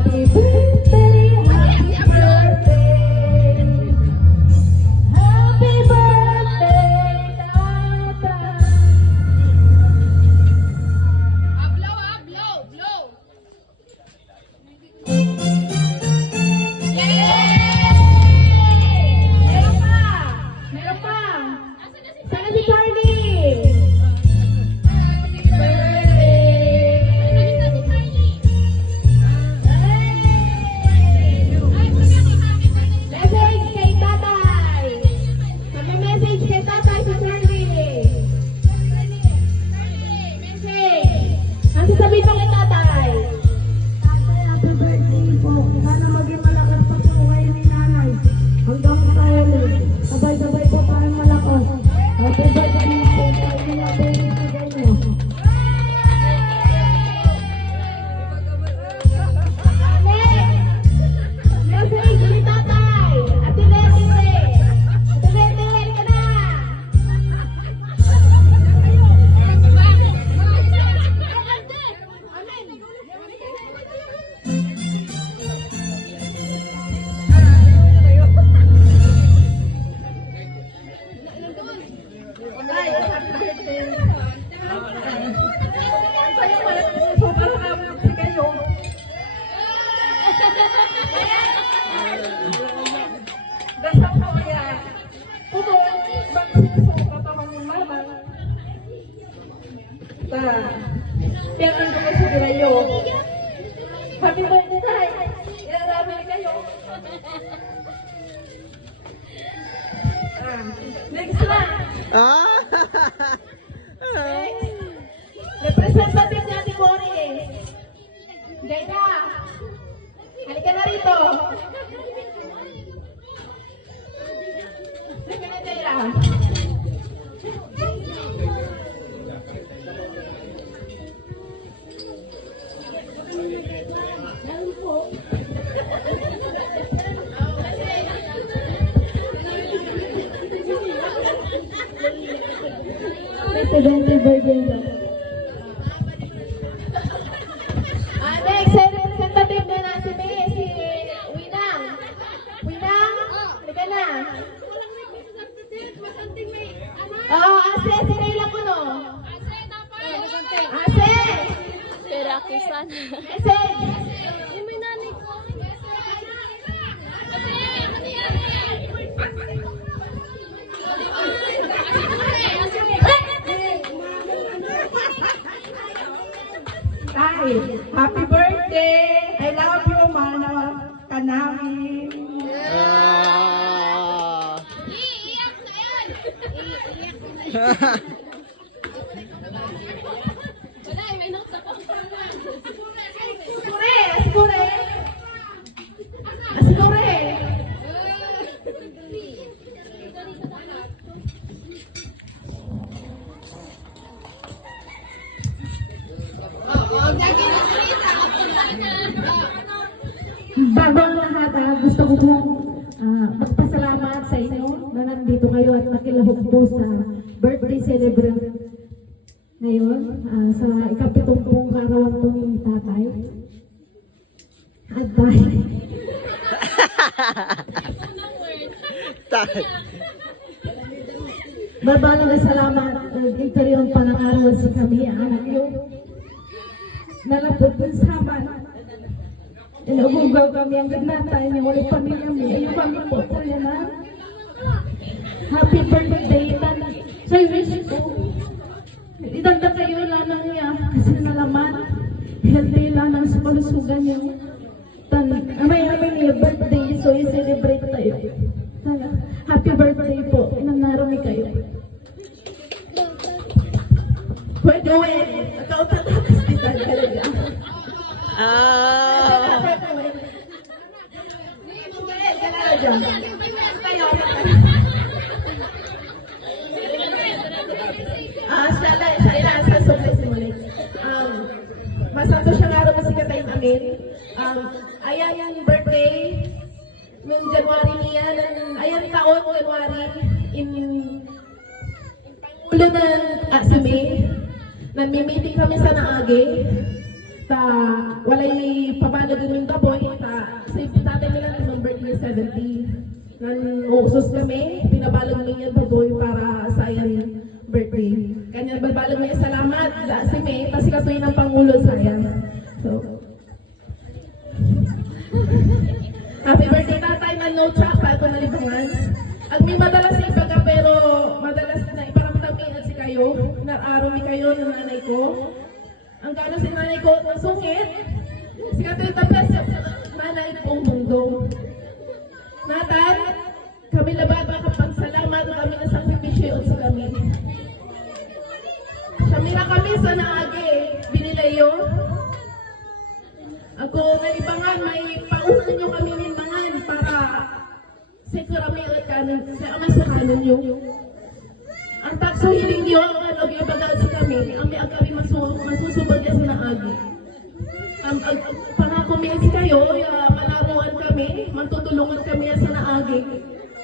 Happy birthday, happy birthday. Happy birthday, Tata. Blow. Meron pa. Sana si Charlie. Message kay tatay. May message kay tatay si Charlie. Message. Ang sasabihin mo kay tatay? Tatay, happy birthday po. Sana maging malakas pa po kayo ni nanay. Hanggang tayo sabay-sabay po tayong malakas. Happy birthday po. Kayo na po yung ibigay niyo. Message ni tatay. Ate Betty. Ate Betty, ready ka na? Piyakan ko kasi kayo. Happy birthday tayo. Ilarami kayo. Next na. Representative ni Ate Cory eh. Gaida, halika na rito. Halika na, Gaida. Presidente birthday na. Next, representative na na si Winang. Winang, halika na. Oo, Ase, si Rayla ko no. Ase! Perakisan. Message! Tay, happy birthday! I love you, mana ka namin. Asigure! Asigure! Asigure! Bago ang lahat, gusto ko po magpasalamat sa inyo na nandito kayo at nakilahok po sa birthday celebration ngayon sa ikapitumpung karawan po ni tatay. At dahil babalang salamat dito rin panang-araw si kami, anak nyo. Nalapot ng saman. Inuugaw kami ang ginatay niyo ulit pamilya mo. Ayun kami po po yan ha. Happy birthday, Tana. Sa wish ko, idagda kayo lanang niya kasi nalaman. Healthy lanang sa kalusugan niyo. May niya birthday, so i-celebrate tayo. Tana, happy birthday po. Inanarami kayo. Pwede ikaw tatakas kita talaga. Masanto siya nga rin masikatay namin. Ayan yung birthday noong January niya. Ayan taon, January. Pangulo ng ASME. Nag-meeting kami sa Naagi. walay pabalo din yung kaboy, sa tatay nila ng birthday 70. Nang uusos kami, pinabalog niya yung baboy para sa ayan birthday. Kanya babalog niya salamat si May, kasi katuloy ng Pangulo sa ayan. So, happy birthday tatay na no track pa ito na libangan. Ang may madalas sa ibaga pero madalas na iparamdami at si kayo, nararo mi kayo ng nanay ko. Ang gano si nanay ko nasungit, si katuloy tapos nanay kong mundo. Natan, kami labat makapagsalamat kami na sakripisyo sa kami. Kami na kami sa naagi, binilayo. Ako nalibangan, may paunan nyo kami minbangan para sa kurami at kanin, sa amasukanan nyo. Ang takso hiling nyo, ang ano, ibagal sa kami, ang may kami masusubag sa naagi. Pangako may kayo, malaruan kami, matutulungan kami sa naagi.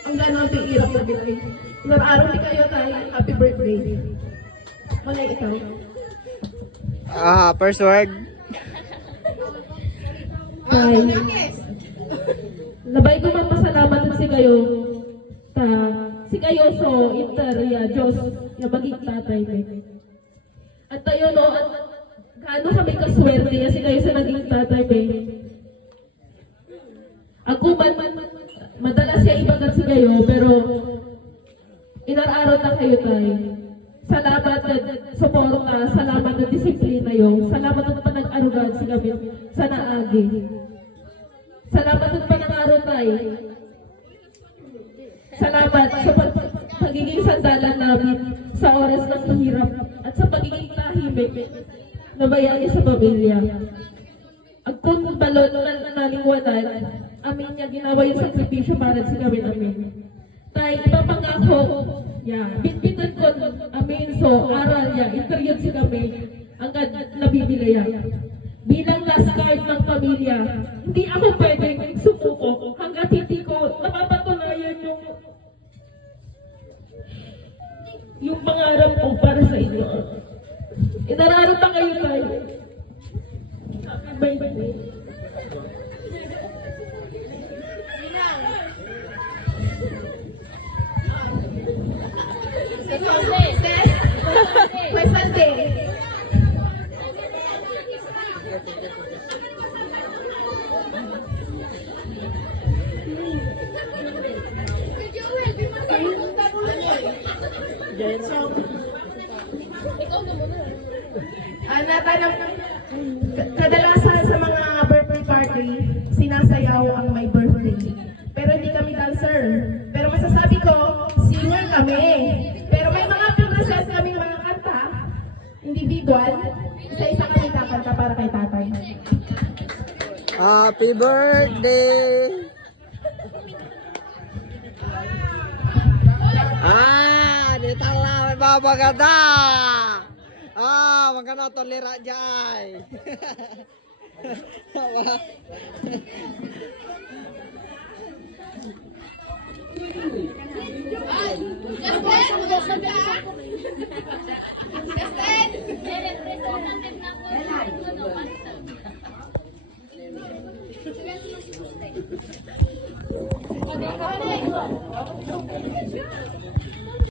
Ang gano'n ito irap na bilay. Nararaw ni kayo tayo, happy birthday. Malay ikaw. First word. Ay, labay ko magpasalamat si kayo. Si kayo so, ya Diyos, ya maging tatay ko. At tayo no, at gaano kami kaswerte ya si kayo sa naging tatay ko. Ako madalas siya ibagat si kayo, pero inararaw na kayo tayo. Salamat at suporta, salamat at disiplina yung, salamat at panag-arugan si kami sa naagi. Salamat at panang-araw tayo. Salamat sa pagiging sandalan namin sa oras ng mahirap at sa pagiging tahimik na bayani sa pamilya. Ang kung balon na nalingwanan, amin niya ginawa yung sakripisyo para sa kami namin. Tay, ipapangako, bitbitan ko, amin, so, aral niya, interview si kami, ang nabibilaya. Bilang last card ng pamilya, hindi ako pwedeng sumuko hanggat hindi ko napapatunayan yung pangarap ko para sa inyo. Inararap na kayo tayo. Happy birthday. Presente. Kadalasan sa mga birthday party, sinasayaw ang may birthday. Pero hindi kami dancer. Pero masasabi ko, singer kami. Pero may mga pinases kami mga kanta, individual, isa-isa kami kakanta para kay tatay. Happy birthday! Dito lang may babagada! Magkano tolera dyan!